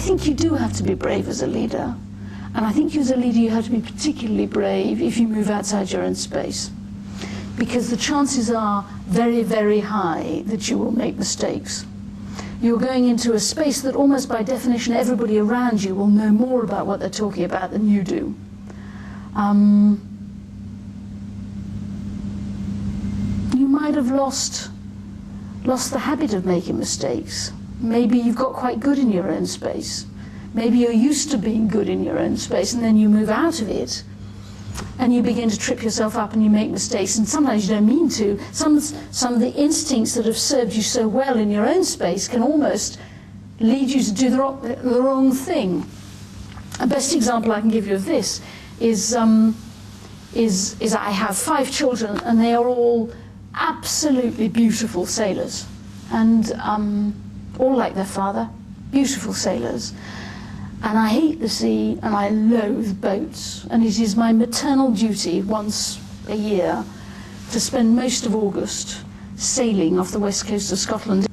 I think you do have to be brave as a leader. And I think as a leader you have to be particularly brave if you move outside your own space. Because the chances are very, very high that you will make mistakes. You're going into a space that almost by definition everybody around you will know more about what they're talking about than you do. You might have lost the habit of making mistakes. Maybe you've got quite good in your own space. Maybe you're used to being good in your own space, and then you move out of it and you begin to trip yourself up and you make mistakes, and sometimes you don't mean to. Some of the instincts that have served you so well in your own space can almost lead you to do the wrong thing. A best example I can give you of this is I have 5 children, and they are all absolutely beautiful sailors, and all like their father, beautiful sailors. And I hate the sea and I loathe boats, and it is my maternal duty once a year to spend most of August sailing off the west coast of Scotland.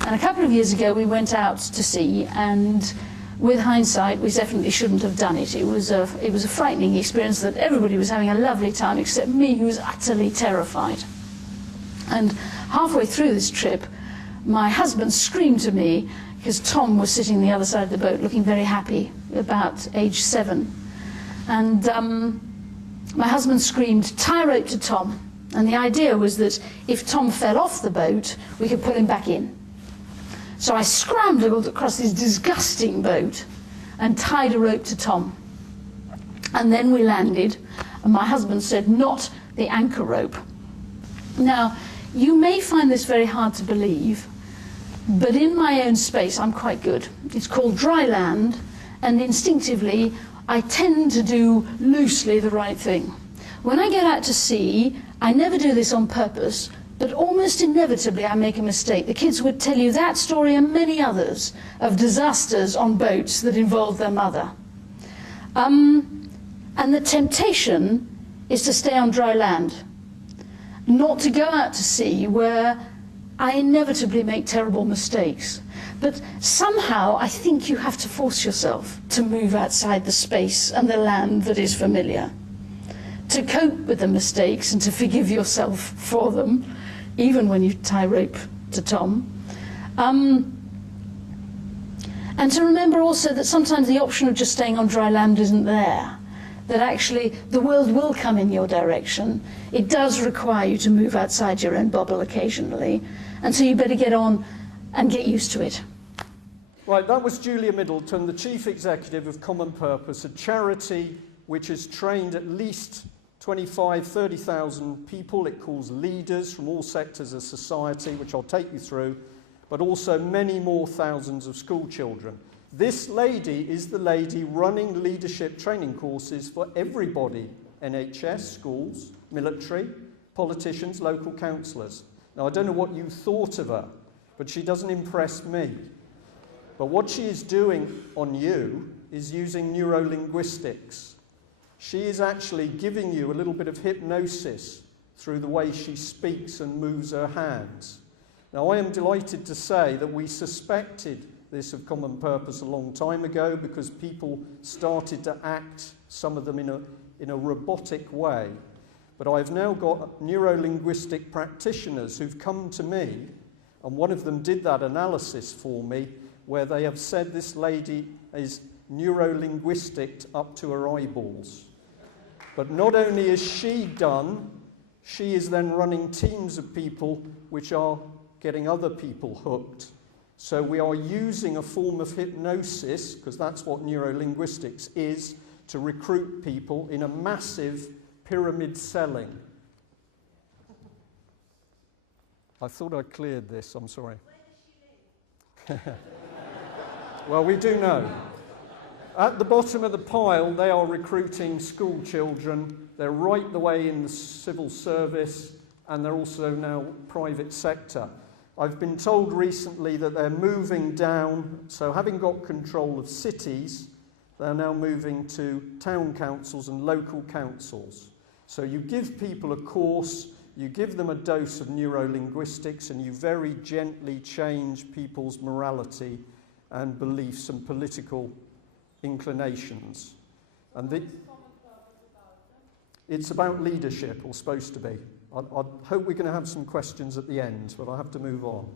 And a couple of years ago we went out to sea, and with hindsight we definitely shouldn't have done it. It was a frightening experience that everybody was having a lovely time except me, who was utterly terrified. And halfway through this trip my husband screamed to me, because Tom was sitting on the other side of the boat looking very happy, about age 7. And my husband screamed, "Tie a rope to Tom." And the idea was that if Tom fell off the boat, we could pull him back in. So I scrambled across this disgusting boat and tied a rope to Tom. And then we landed, and my husband said, "Not the anchor rope." Now, you may find this very hard to believe, but in my own space I'm quite good. It's called dry land, and instinctively I tend to do loosely the right thing. When I get out to sea, I never do this on purpose, but almost inevitably I make a mistake. The kids would tell you that story and many others of disasters on boats that involve their mother. And the temptation is to stay on dry land, not to go out to sea where I inevitably make terrible mistakes. But somehow I think you have to force yourself to move outside the space and the land that is familiar, to cope with the mistakes and to forgive yourself for them, even when you tie rope to Tom. And to remember also that sometimes the option of just staying on dry land isn't there, that actually the world will come in your direction. It does require you to move outside your own bubble occasionally, and so you better get on and get used to it. Right, that was Julia Middleton, the Chief Executive of Common Purpose, a charity which has trained at least 30,000 people. It calls leaders from all sectors of society, which I'll take you through, but also many more thousands of school children. This lady is the lady running leadership training courses for everybody: NHS, schools, military, politicians, local councillors. Now, I don't know what you thought of her, but she doesn't impress me. But what she is doing on you is using neurolinguistics. She is actually giving you a little bit of hypnosis through the way she speaks and moves her hands. Now, I am delighted to say that we suspected this of Common Purpose a long time ago, because people started to act, some of them in a robotic way. But I've now got neurolinguistic practitioners who've come to me, and one of them did that analysis for me, where they have said this lady is neurolinguistic up to her eyeballs. But not only is she done, she is then running teams of people which are getting other people hooked. So we are using a form of hypnosis, because that's what neurolinguistics is, to recruit people in a massive pyramid selling. I thought I cleared this, I'm sorry. Well, we do know. At the bottom of the pile, they are recruiting school children. They're right the way in the civil service, and they're also now private sector. I've been told recently that they're moving down, so having got control of cities, they're now moving to town councils and local councils. So you give people a course, you give them a dose of neurolinguistics, and you very gently change people's morality and beliefs and political inclinations. And it's about leadership, or supposed to be. I hope we're going to have some questions at the end, but I have to move on.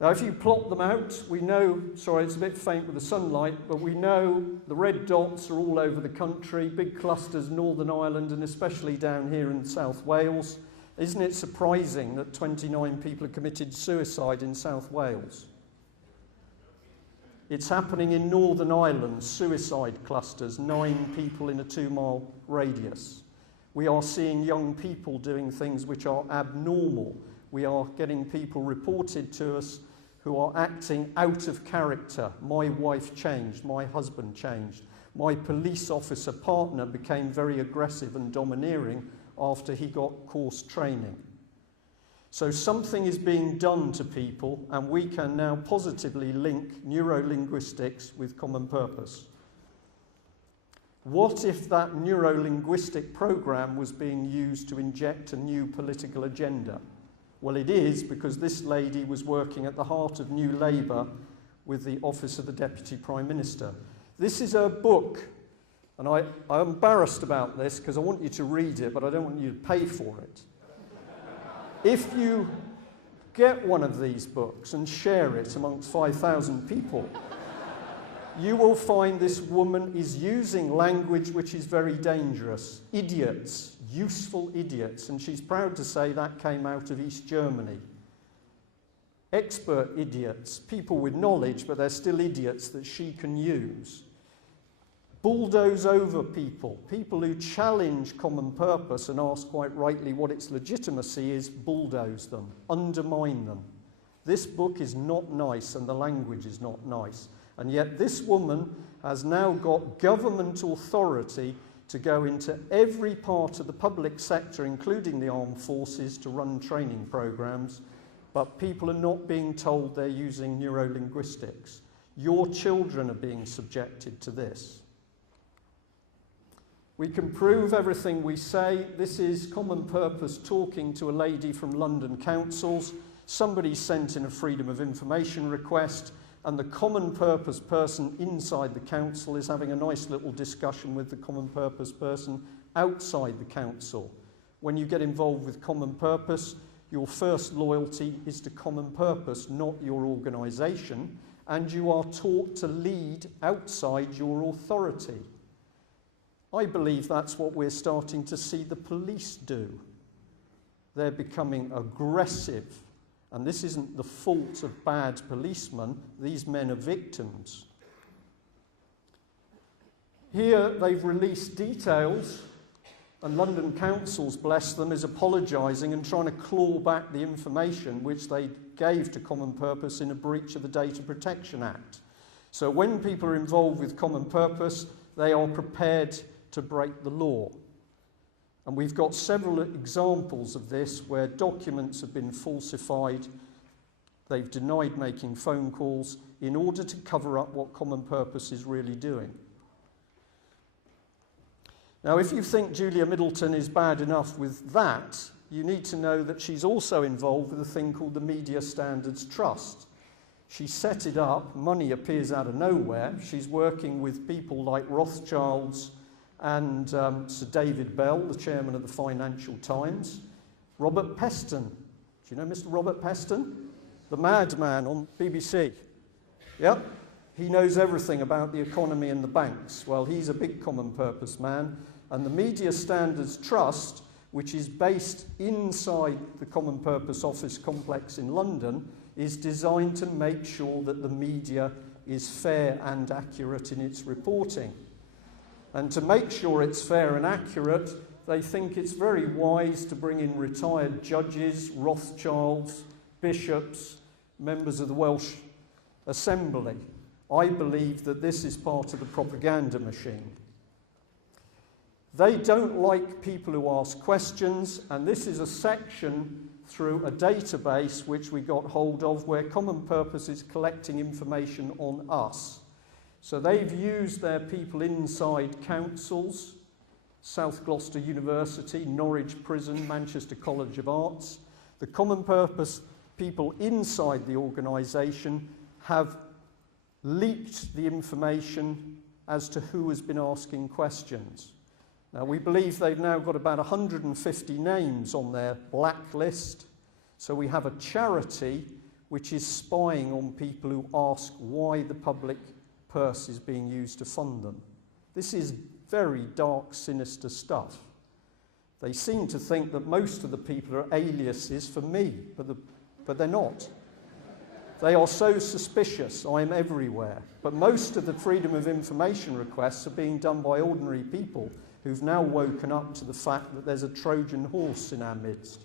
Now, if you plot them out, we know, sorry, it's a bit faint with the sunlight, but we know the red dots are all over the country, big clusters, Northern Ireland, and especially down here in South Wales. Isn't it surprising that 29 people have committed suicide in South Wales? It's happening in Northern Ireland, suicide clusters, 9 people in a 2-mile radius. We are seeing young people doing things which are abnormal. We are getting people reported to us who are acting out of character. My wife changed, my husband changed. My police officer partner became very aggressive and domineering after he got course training. So something is being done to people, and we can now positively link neurolinguistics with common purpose. What if that neurolinguistic program was being used to inject a new political agenda? Well, it is, because this lady was working at the heart of New Labour with the Office of the Deputy Prime Minister. This is her book, and I'm embarrassed about this because I want you to read it, but I don't want you to pay for it. If you get one of these books and share it amongst 5,000 people, you will find this woman is using language which is very dangerous. Idiots, useful idiots, and she's proud to say that came out of East Germany. Expert idiots, people with knowledge, but they're still idiots that she can use. Bulldoze over people, people who challenge common purpose and ask quite rightly what its legitimacy is, bulldoze them, undermine them. This book is not nice, and the language is not nice. And yet this woman has now got government authority to go into every part of the public sector, including the armed forces, to run training programs, but people are not being told they're using neurolinguistics. Your children are being subjected to this. We can prove everything we say. This is common purpose talking to a lady from London councils. Somebody sent in a freedom of information request, and the common purpose person inside the council is having a nice little discussion with the common purpose person outside the council. When you get involved with common purpose, your first loyalty is to common purpose, not your organisation, and you are taught to lead outside your authority. I believe that's what we're starting to see the police do. They're becoming aggressive. And this isn't the fault of bad policemen. These men are victims. Here they've released details, and London councils, bless them, is apologising and trying to claw back the information which they gave to common purpose in a breach of the Data Protection Act. So when people are involved with common purpose, they are prepared to break the law. And we've got several examples of this where documents have been falsified. They've denied making phone calls in order to cover up what common purpose is really doing. Now, if you think Julia Middleton is bad enough with that, you need to know that she's also involved with a thing called the Media Standards Trust. She set it up, money appears out of nowhere. She's working with people like Rothschilds and Sir David Bell, the chairman of the Financial Times. Robert Peston. Do you know Mr. Robert Peston? The madman on BBC. Yep. He knows everything about the economy and the banks. Well, he's a big common purpose man. And the Media Standards Trust, which is based inside the Common Purpose Office complex in London, is designed to make sure that the media is fair and accurate in its reporting. And to make sure it's fair and accurate, they think it's very wise to bring in retired judges, Rothschilds, bishops, members of the Welsh Assembly. I believe that this is part of the propaganda machine. They don't like people who ask questions, and this is a section through a database which we got hold of where Common Purpose is collecting information on us. So they've used their people inside councils, South Gloucester University, Norwich Prison, Manchester College of Arts. The Common Purpose people inside the organisation have leaked the information as to who has been asking questions. Now, we believe they've now got about 150 names on their blacklist, so we have a charity which is spying on people who ask why the public purse is being used to fund them. This is very dark, sinister stuff. They seem to think that most of the people are aliases for me, but they're not. They are so suspicious, I'm everywhere. But most of the freedom of information requests are being done by ordinary people who've now woken up to the fact that there's a Trojan horse in our midst.